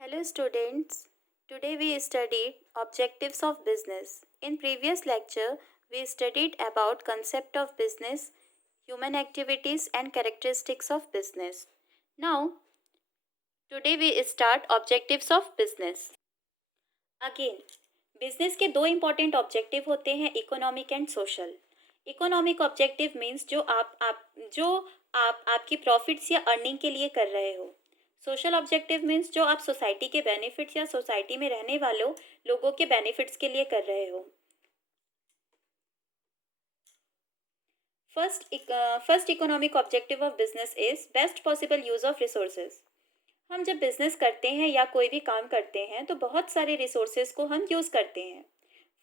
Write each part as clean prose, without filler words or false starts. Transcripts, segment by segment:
Hello students. Today we studied objectives of business. In previous lecture we studied about concept of business, human activities and characteristics of business. Now today we start objectives of business. Again, business के दो important objective होते हैं economic and social. Economic objective means जो आप आपकी profits या earning के लिए कर रहे हो. सोशल ऑब्जेक्टिव मीन्स जो आप सोसाइटी के बेनिफिट्स या सोसाइटी में रहने वालों लोगों के बेनिफिट्स के लिए कर रहे हो. First economic objective of business is best possible use of resources. हम जब बिजनेस करते हैं या कोई भी काम करते हैं तो बहुत सारे रिसोर्सेज को हम यूज़ करते हैं.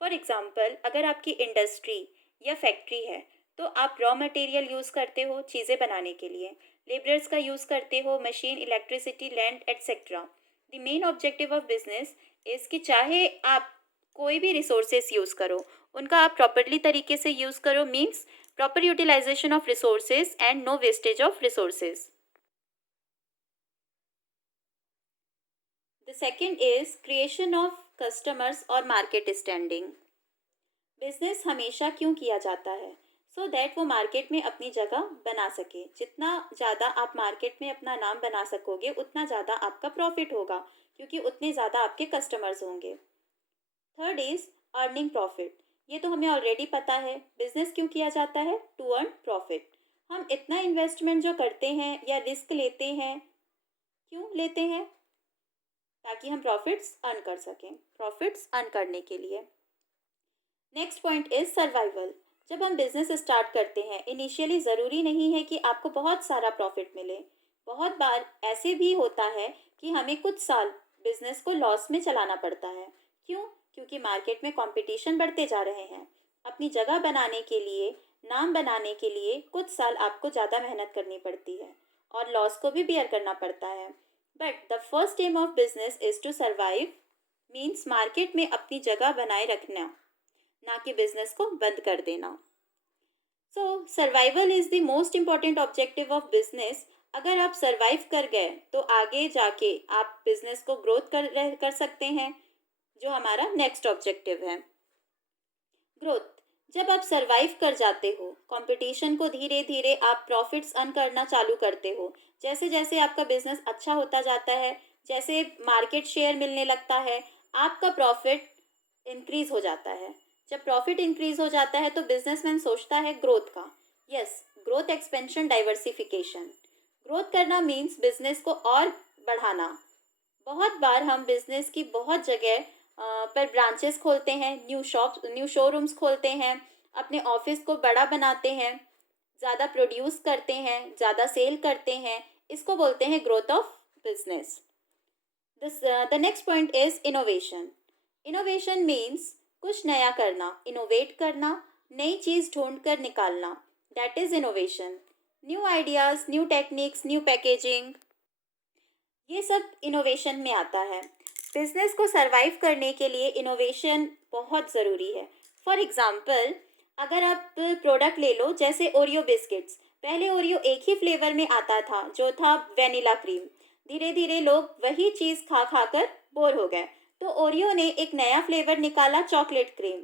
फॉर एग्ज़ाम्पल, अगर आपकी इंडस्ट्री या फैक्ट्री है तो आप रॉ मटेरियल यूज़ करते हो चीज़ें बनाने के लिए, लेबरर्स का यूज़ करते हो, machine, electricity, land etcetera. The main objective of business is कि चाहे आप कोई भी रिसोर्सेज यूज़ करो, उनका आप प्रॉपरली तरीके से यूज़ करो. Means proper utilisation of resources and no wastage of resources. The second is creation of customers और market standing. बिजनेस हमेशा क्यों किया जाता है? सो दैट वो मार्केट में अपनी जगह बना सके. जितना ज़्यादा आप मार्केट में अपना नाम बना सकोगे उतना ज़्यादा आपका प्रॉफिट होगा, क्योंकि उतने ज़्यादा आपके कस्टमर्स होंगे. Third is earning profit. ये तो हमें ऑलरेडी पता है. बिजनेस क्यों किया जाता है? To earn profit. हम इतना इन्वेस्टमेंट जो करते हैं या रिस्क लेते हैं, क्यों लेते हैं? ताकि हम प्रॉफिट्स अर्न कर सकें. प्रॉफिट्स अर्न करने के लिए. Next point is survival. जब हम बिजनेस स्टार्ट करते हैं इनिशियली ज़रूरी नहीं है कि आपको बहुत सारा प्रॉफिट मिले. बहुत बार ऐसे भी होता है कि हमें कुछ साल बिजनेस को लॉस में चलाना पड़ता है. क्यों? क्योंकि मार्केट में कंपटीशन बढ़ते जा रहे हैं. अपनी जगह बनाने के लिए, नाम बनाने के लिए कुछ साल आपको ज़्यादा मेहनत करनी पड़ती है और लॉस को भी बियर करना पड़ता है. But the first aim of business is to survive. Means market में अपनी जगह बनाए रखना, ना कि बिजनेस को बंद कर देना. So survival is the most important objective of business. अगर आप सर्वाइव कर गए तो आगे जाके आप बिजनेस को ग्रोथ कर सकते हैं, जो हमारा नेक्स्ट ऑब्जेक्टिव है. ग्रोथ. जब आप सरवाइव कर जाते हो कंपटीशन को, धीरे धीरे आप प्रॉफिट्स अर्न करना चालू करते हो. जैसे जैसे आपका बिजनेस अच्छा होता जाता है, जैसे मार्केट शेयर मिलने लगता है, आपका प्रॉफिट इंक्रीज हो जाता है. जब प्रॉफिट इंक्रीज हो जाता है तो बिजनेसमैन सोचता है ग्रोथ का. Yes, growth, expansion, diversification. Growth करना मीन्स बिजनेस को और बढ़ाना. बहुत बार हम बिजनेस की बहुत जगह पर ब्रांचेस खोलते हैं, न्यू शोरूम्स खोलते हैं, अपने ऑफिस को बड़ा बनाते हैं, ज़्यादा प्रोड्यूस करते हैं, ज़्यादा सेल करते हैं. इसको बोलते हैं growth of business. The next point is innovation. Innovation means कुछ नया करना, इनोवेट करना, नई चीज़ ढूंढ कर निकालना. That is innovation. New ideas, new techniques, new packaging, ये सब इनोवेशन में आता है. बिजनेस को सरवाइव करने के लिए इनोवेशन बहुत ज़रूरी है. फॉर एग्ज़ाम्पल, अगर आप प्रोडक्ट ले लो, जैसे ओरियो बिस्किट्स. पहले ओरियो एक ही फ्लेवर में आता था, जो था वेनिला क्रीम. धीरे धीरे लोग वही चीज़ खा खा कर बोर हो गए, तो ओरियो ने एक नया फ्लेवर निकाला, चॉकलेट क्रीम.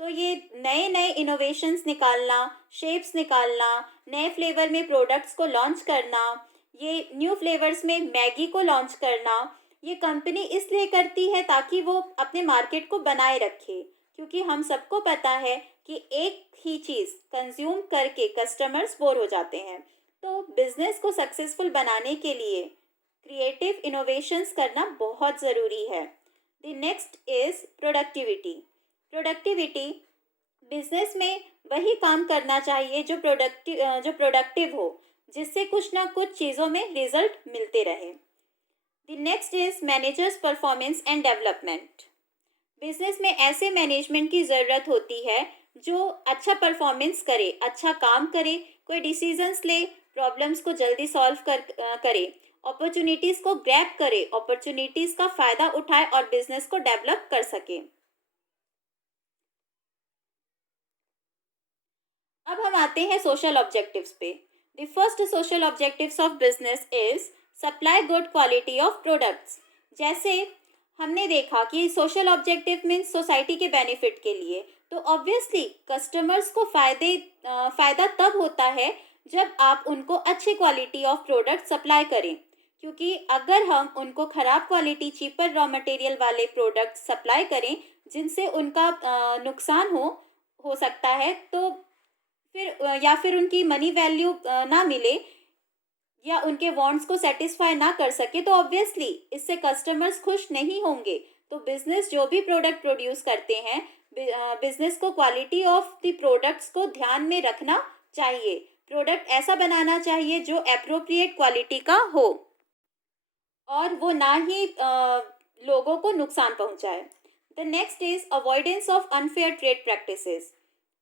तो ये नए नए इनोवेशंस निकालना, शेप्स निकालना, नए फ्लेवर में प्रोडक्ट्स को लॉन्च करना, ये न्यू फ्लेवर्स में मैगी को लॉन्च करना, ये कंपनी इसलिए करती है ताकि वो अपने मार्केट को बनाए रखे. क्योंकि हम सबको पता है कि एक ही चीज़ कंज्यूम करके कस्टमर्स बोर हो जाते हैं. तो बिजनेस को सक्सेसफुल बनाने के लिए क्रिएटिव इनोवेशंस करना बहुत ज़रूरी है. The next is productivity. Productivity. Business में वही काम करना चाहिए जो प्रोडक्टिव हो, जिससे कुछ ना कुछ चीज़ों में रिजल्ट मिलते रहे. The next is managers performance and development. Business में ऐसे मैनेजमेंट की ज़रूरत होती है जो अच्छा परफॉर्मेंस करे, अच्छा काम करे, कोई डिसीजंस ले, प्रॉब्लम्स को जल्दी करे, अपॉर्चुनिटीज़ को ग्रैब करे, अपॉर्चुनिटीज़ का फ़ायदा उठाए और बिजनेस को डेवलप कर सके. अब हम आते हैं सोशल ऑब्जेक्टिव्स पे. The first social objectives of business is supply good quality of products. जैसे हमने देखा कि सोशल ऑब्जेक्टिव मीन्स सोसाइटी के बेनिफिट के लिए, तो ऑब्वियसली कस्टमर्स को फ़ायदा तब होता है जब आप उनको अच्छी क्वालिटी ऑफ प्रोडक्ट सप्लाई करें, क्योंकि अगर हम उनको ख़राब क्वालिटी चीपर रॉ मटेरियल वाले प्रोडक्ट सप्लाई करें जिनसे उनका नुकसान हो सकता है, तो फिर या फिर उनकी मनी वैल्यू ना मिले या उनके वांट्स को सेटिस्फाई ना कर सके, तो ऑब्वियसली इससे कस्टमर्स खुश नहीं होंगे। तो बिजनेस जो भी प्रोडक्ट प्रोड्यूस करते हैं, बिजनेस को क्वालिटी ऑफ द प्रोडक्ट्स को ध्यान में रखना चाहिए। प्रोडक्ट ऐसा बनाना चाहिए जो एप्रोप्रिएट क्वालिटी का हो और वो ना ही लोगों को नुकसान पहुंचाए। The next is avoidance of unfair trade practices.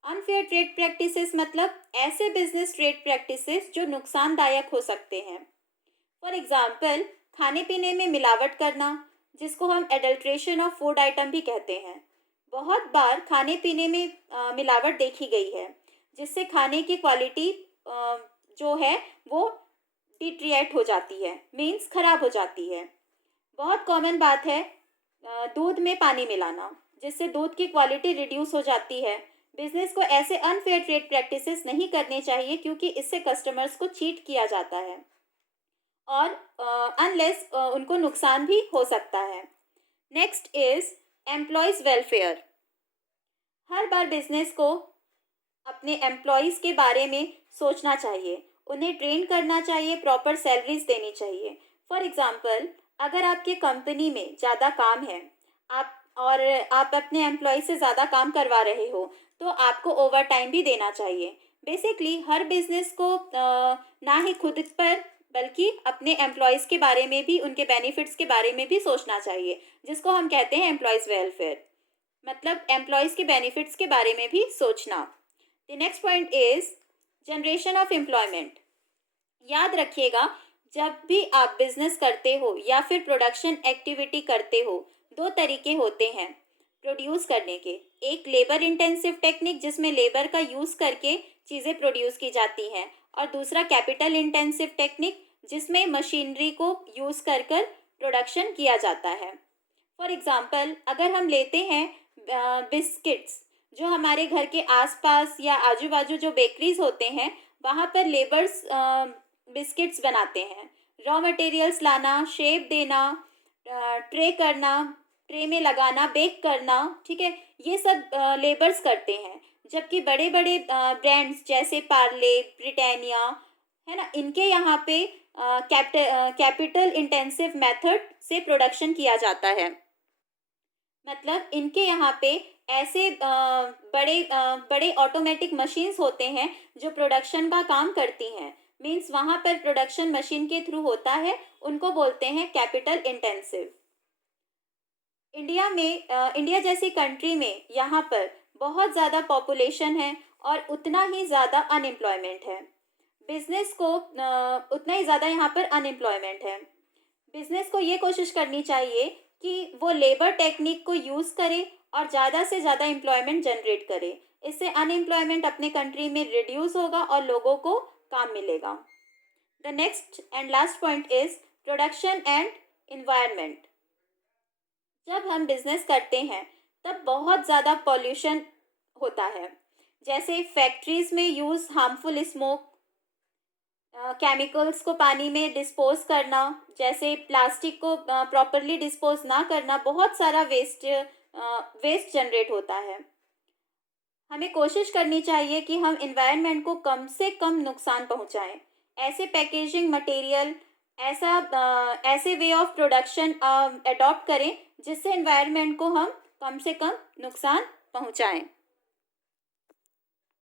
Unfair trade practices मतलब ऐसे बिजनेस ट्रेड प्रैक्टिसेस जो नुकसानदायक हो सकते हैं। फॉर एग्जाम्पल, खाने पीने में मिलावट करना, जिसको हम एडल्ट्रेशन ऑफ फूड आइटम भी कहते हैं। बहुत बार खाने पीने में मिलावट देखी गई है, जिससे खाने की क्वालिटी जो है वो डिट्रिएट हो जाती है, मीन्स खराब हो जाती है। बहुत कॉमन बात है दूध में पानी मिलाना, जिससे दूध की क्वालिटी रिड्यूस हो जाती है। बिजनेस को ऐसे अनफेयर ट्रेड प्रैक्टिसेस नहीं करने चाहिए, क्योंकि इससे कस्टमर्स को चीट किया जाता है और अनलेस उनको नुकसान भी हो सकता है। Next is employees welfare. Her bar business को अपने एम्प्लॉयज़ के बारे में सोचना चाहिए, उन्हें ट्रेन करना चाहिए, प्रॉपर सैलरीज देनी चाहिए। फॉर एग्जांपल, अगर आपके कंपनी में ज़्यादा काम है आप अपने एम्प्लॉय से ज़्यादा काम करवा रहे हो, तो आपको ओवर टाइम भी देना चाहिए। बेसिकली हर बिजनेस को ना ही खुद पर बल्कि अपने एम्प्लॉयज़ के बारे में भी, उनके बेनिफिट्स के बारे में भी सोचना चाहिए, जिसको हम कहते हैं एम्प्लॉयज़ वेलफेयर, मतलब एम्प्लॉयज़ के बेनिफिट्स के बारे में भी सोचना। The next point is generation of employment. याद रखिएगा, जब भी आप बिजनेस करते हो या फिर प्रोडक्शन एक्टिविटी करते हो, दो तरीके होते हैं प्रोड्यूस करने के। एक लेबर इंटेंसिव टेक्निक, जिसमें लेबर का यूज़ करके चीज़ें प्रोड्यूस की जाती हैं, और दूसरा कैपिटल इंटेंसिव टेक्निक, जिसमें मशीनरी को यूज़ कर प्रोडक्शन किया जाता है। फॉर एग्जांपल, अगर हम लेते हैं बिस्किट्स, जो हमारे घर के आसपास या आजू बाजू जो बेकरीज होते हैं, वहाँ पर लेबर्स बिस्किट्स बनाते हैं। रॉ मटेरियल्स लाना, शेप देना, ट्रे करना, ट्रे में लगाना, बेक करना, ठीक है, ये सब लेबर्स करते हैं। जबकि बड़े बड़े ब्रांड्स जैसे पार्ले, ब्रिटानिया, है ना, इनके यहाँ पे कैपिटल इंटेंसिव मेथड से प्रोडक्शन किया जाता है। मतलब इनके यहाँ पे ऐसे बड़े ऑटोमेटिक मशीन्स होते हैं जो प्रोडक्शन का काम करती हैं। मीन्स वहाँ पर प्रोडक्शन मशीन के थ्रू होता है, उनको बोलते हैं कैपिटल इंटेंसिव। इंडिया जैसी कंट्री में यहाँ पर बहुत ज़्यादा पॉपुलेशन है और उतना ही ज़्यादा अनएम्प्लॉयमेंट है। बिजनेस को उतना ही ज़्यादा यहाँ पर अनएम्प्लॉयमेंट है। बिजनेस को ये कोशिश करनी चाहिए कि वो लेबर टेक्निक को यूज़ करे और ज़्यादा से ज़्यादा एम्प्लॉयमेंट जनरेट करे। इससे अनएम्प्लॉयमेंट अपने कंट्री में रिड्यूस होगा और लोगों को काम मिलेगा। The next and last point is production and environment. जब हम बिजनेस करते हैं तब बहुत ज़्यादा पॉल्यूशन होता है, जैसे फैक्ट्रीज में यूज़ हार्मफुल स्मोक, केमिकल्स को पानी में डिस्पोज करना, जैसे प्लास्टिक को प्रॉपरली डिस्पोज ना करना, बहुत सारा वेस्ट जनरेट होता है। हमें कोशिश करनी चाहिए कि हम इन्वायरमेंट को कम से कम नुकसान पहुंचाएं। ऐसे पैकेजिंग मटेरियल, ऐसे वे ऑफ प्रोडक्शन अडॉप्ट करें जिससे इन्वायरमेंट को हम कम से कम नुकसान पहुंचाएं।